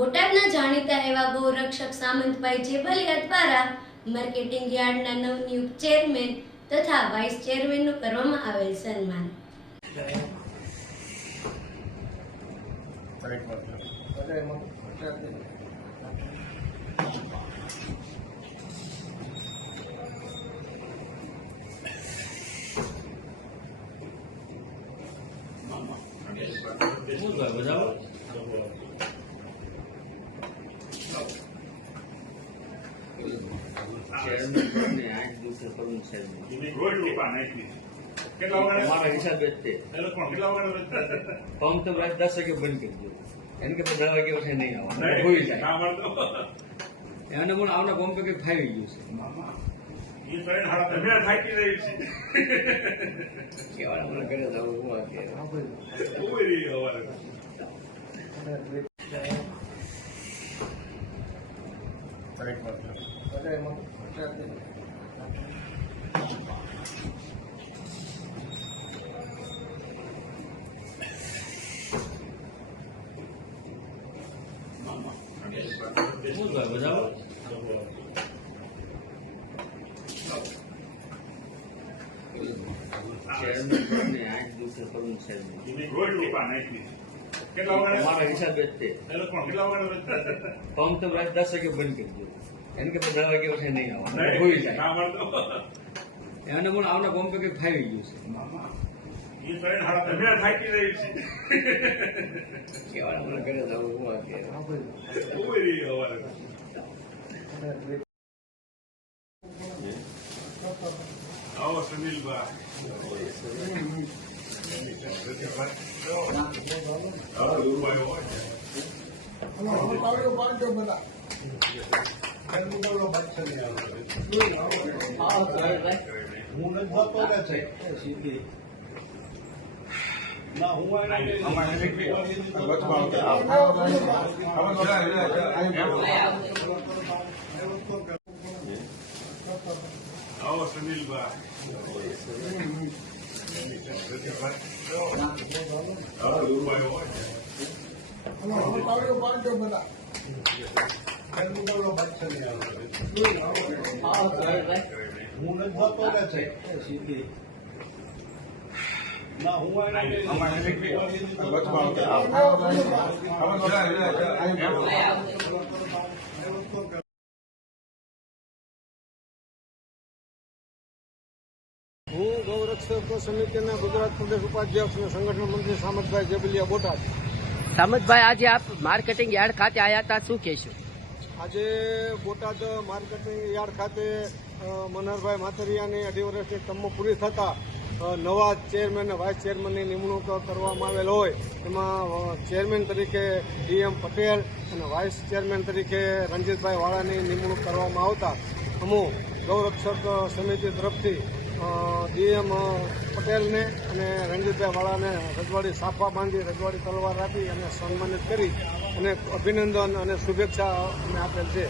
બોટાદના જાણીતા એવા ગૌરક્ષક સામંતભાઈ જેબલિયા દ્વારા માર્કેટિંગ યાર્ડના નવનિયુક્ત ચેરમેન તથા વાઇસ ચેરમેનનું કરવામાં આવેલ સન્માન. हमारा हिसाब बेचते हम तो रात 10 वागे बंद कर दो इनके पे 10 वागे उठे नहीं आवा हो ही जाए याने मन आवना बॉम्ब पे के फाई गयो છે ये ट्रेन हाथ में फाटी रही છે કેવાળા મને કરે જાવ હું આ કે ઓરી હવારે બજાવો ચેરમેન ને આજ દિવસે કરું છે રોડ રૂપા નાખી કેટલા વાગે हमारा हिसाब बेचते કેટલા વાગે हम तो रात 10 वागे बंद कर दो इनके पे 10 वागे उठे नहीं आवा हो ही जाए ના મળતો याने मन आवना बॉम्ब पे के फाई गयो છે ये ट्रेन हाथ में फाटी रही છે કેવાળા મને કરે જાવ હું આ કે ઓરી હવારે આવો સુનિલભાઈ હું નથી થતો ને છે ના હું આવો સુનિલભાઈ હું નથી થતો ને છે ના હું હું ગૌરક્ષક સમિતિના ગુજરાત પ્રદેશ ઉપાધ્યક્ષ અને સંગઠન મંત્રી સામંતભાઈ જેબલિયા બોટાદ. સામંતભાઈ, આજે આપ માર્કેટિંગ યાર્ડ ખાતે આવ્યા હતા, શું કહેશો? આજે બોટાદ માર્કેટિંગ યાર્ડ ખાતે મનહરભાઈ માથરિયાની 2.5 વર્ષની ટર્મ પૂરી થતાં નવા ચેરમેન અને વાઇસ ચેરમેનની નિમણૂક કરવામાં આવેલ હોય એમાં ચેરમેન તરીકે ડીએમ પટેલ અને વાઇસ ચેરમેન તરીકે રણજીતભાઈ વાળાની નિમણૂક કરવામાં આવતા અમુ ગૌરક્ષક સમિતિ તરફથી ડીએમ પટેલને અને રણજીતભાઈ વાળાને રજવાડી સાફા બાંધી રજવાડી તલવાર આપી અને સન્માનિત કરી અને અભિનંદન અને શુભેચ્છા અમે આપેલ છે.